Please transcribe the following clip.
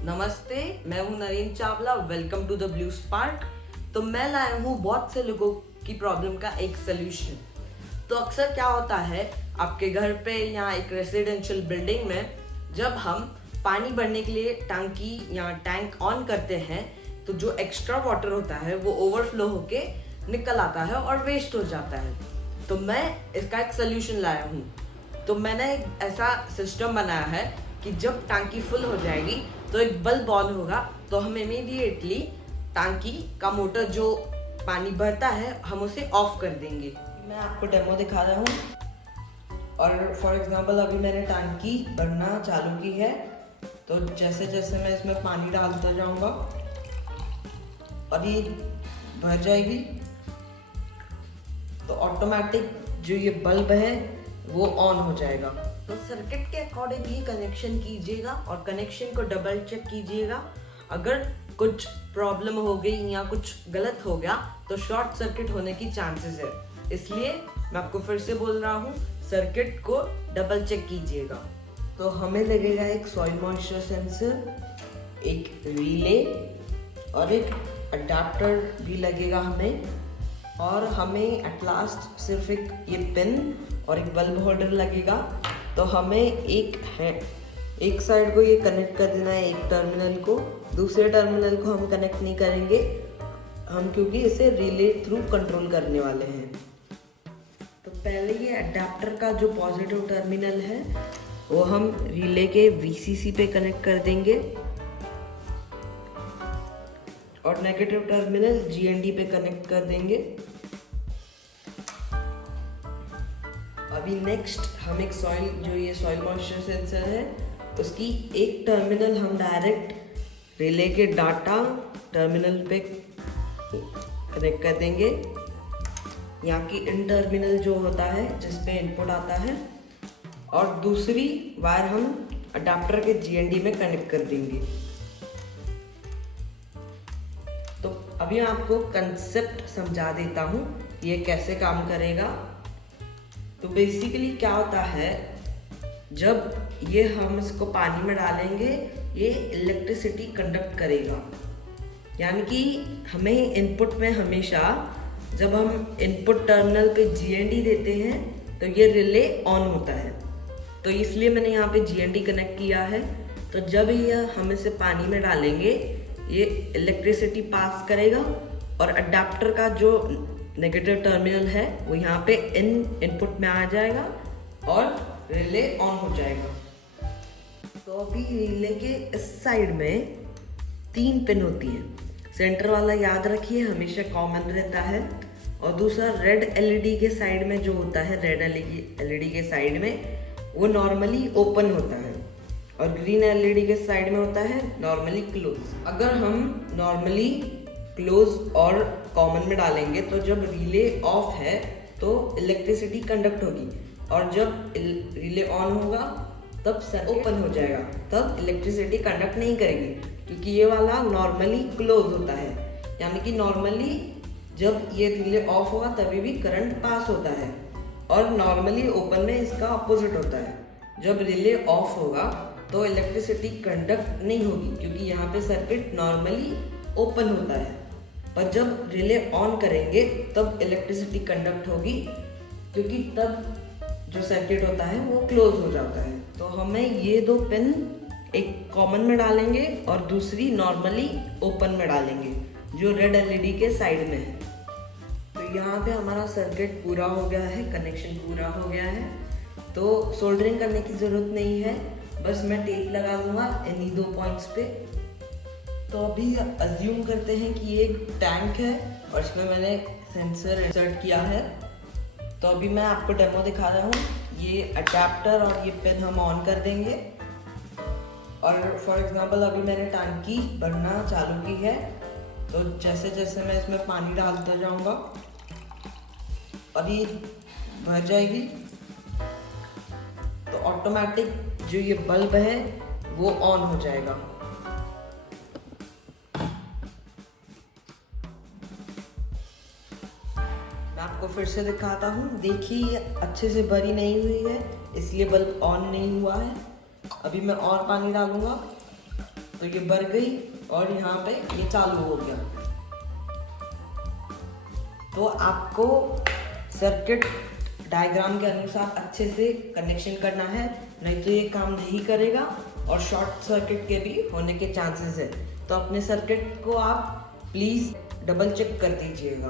नमस्ते, मैं हूं Naren Chawla. Welcome to the blue spark. तो मैं लाया हूं बहुत से लोगों की प्रॉब्लम का एक सोल्यूशन। तो अक्सर क्या होता है आपके घर पे या एक रेसिडेंशियल बिल्डिंग में, जब हम पानी भरने के लिए टंकी या टैंक ऑन करते हैं तो जो एक्स्ट्रा वाटर होता है वो ओवरफ्लो होके निकल आता है और वेस्ट हो जाता है। तो मैं इसका एक सोल्यूशन लाया हूँ। तो मैंने एक ऐसा सिस्टम बनाया है कि जब टंकी फुल हो जाएगी तो एक बल्ब ऑन होगा, तो हम इमीडिएटली टंकी का मोटर जो पानी भरता है हम उसे ऑफ कर देंगे। मैं आपको डेमो दिखा रहा हूँ और फॉर एग्जांपल अभी मैंने टंकी भरना चालू की है। तो जैसे जैसे मैं इसमें पानी डालता जाऊंगा और ये भर जाएगी, तो ऑटोमेटिक जो ये बल्ब है वो ऑन हो जाएगा। तो सर्किट के अकॉर्डिंग ही कनेक्शन कीजिएगा और कनेक्शन को डबल चेक कीजिएगा। अगर कुछ प्रॉब्लम हो गई या कुछ गलत हो गया तो शॉर्ट सर्किट होने की चांसेस है, इसलिए मैं आपको फिर से बोल रहा हूँ, सर्किट को डबल चेक कीजिएगा। तो हमें लगेगा एक सॉइल मॉइस्चर सेंसर, एक रिले और एक अडाप्टर भी लगेगा हमें, और हमें एट लास्ट सिर्फ एक ये पिन और एक बल्ब होल्डर लगेगा। तो हमें एक साइड को ये कनेक्ट कर देना है, एक टर्मिनल को। दूसरे टर्मिनल को हम कनेक्ट नहीं करेंगे हम, क्योंकि इसे रिले थ्रू कंट्रोल करने वाले हैं। तो पहले ये अडेप्टर का जो पॉजिटिव टर्मिनल है वो हम रिले के VCC पे कनेक्ट कर देंगे और नेगेटिव टर्मिनल GND पे कनेक्ट कर देंगे। अभी नेक्स्ट हम एक ये सॉइल मॉइस्चर सेंसर है, उसकी एक टर्मिनल हम डायरेक्ट रिले के डाटा टर्मिनल पे कनेक्ट कर देंगे। यहाँ की इन टर्मिनल जो होता है जिस पे इनपुट आता है, और दूसरी वायर हम अडाप्टर के GND में कनेक्ट कर देंगे। तो अभी मैं आपको कंसेप्ट समझा देता हूँ ये कैसे काम करेगा। तो बेसिकली क्या होता है, जब ये हम इसको पानी में डालेंगे ये इलेक्ट्रिसिटी कंडक्ट करेगा। यानी कि हमें इनपुट में हमेशा जब हम इनपुट टर्मिनल पे GND देते हैं तो ये रिले ऑन होता है। तो इसलिए मैंने यहाँ पे GND कनेक्ट किया है। तो जब ये हम इसे पानी में डालेंगे ये इलेक्ट्रिसिटी पास करेगा और अडाप्टर का जो नेगेटिव टर्मिनल है वो यहाँ पे इनपुट में आ जाएगा और रिले ऑन हो जाएगा। तो अभी रिले के इस साइड में 3 पिन होती हैं। सेंटर वाला याद रखिए हमेशा कॉमन रहता है, और दूसरा रेड LED के साइड में जो होता है, रेड LED के साइड में वो नॉर्मली ओपन होता है और ग्रीन LED के साइड में होता है नॉर्मली क्लोज। अगर हम नॉर्मली क्लोज और कॉमन में डालेंगे तो जब रिले ऑफ है तो इलेक्ट्रिसिटी कंडक्ट होगी, और जब रिले ऑन होगा तब सर्किट ओपन हो जाएगा, तब इलेक्ट्रिसिटी कंडक्ट नहीं करेगी, क्योंकि ये वाला नॉर्मली क्लोज होता है। यानी कि नॉर्मली जब ये रिले ऑफ होगा तभी भी करंट पास होता है, और नॉर्मली ओपन में इसका अपोजिट होता है। जब रिले ऑफ होगा तो इलेक्ट्रिसिटी कंडक्ट नहीं होगी, क्योंकि यहाँ पे सर्किट नॉर्मली ओपन होता है, पर जब रिले ऑन करेंगे तब इलेक्ट्रिसिटी कंडक्ट होगी, क्योंकि तब जो सर्किट होता है वो क्लोज हो जाता है। तो हमें ये 2 पिन एक कॉमन में डालेंगे और दूसरी नॉर्मली ओपन में डालेंगे जो रेड LED के साइड में है। तो यहाँ पे हमारा सर्किट पूरा हो गया है, कनेक्शन पूरा हो गया है। तो सोल्डरिंग करने की ज़रूरत नहीं है, बस मैं टेप लगा दूंगा इन्हीं 2 पॉइंट्स पे। तो अभी अज्यूम करते हैं कि ये एक टैंक है और इसमें मैंने सेंसर इंसर्ट किया है। तो अभी मैं आपको डेमो दिखा रहा हूँ। ये अडेप्टर और ये पिन हम ऑन कर देंगे, और फॉर एग्जांपल अभी मैंने टंकी भरना चालू की है। तो जैसे जैसे मैं इसमें पानी डालता जाऊँगा और ये भर जाएगी, तो ऑटोमेटिक जो ये बल्ब है वो ऑन हो जाएगा। मैं आपको फिर से दिखाता हूँ, देखिए अच्छे से भरी नहीं हुई है इसलिए बल्ब ऑन नहीं हुआ है। अभी मैं और पानी डालूंगा तो ये बढ़ गई और यहाँ पे ये चालू हो गया। तो आपको सर्किट डायग्राम के अनुसार अच्छे से कनेक्शन करना है, नहीं तो ये काम नहीं करेगा और शॉर्ट सर्किट के भी होने के चांसेस है। तो अपने सर्किट को आप प्लीज़ डबल चेक कर दीजिएगा।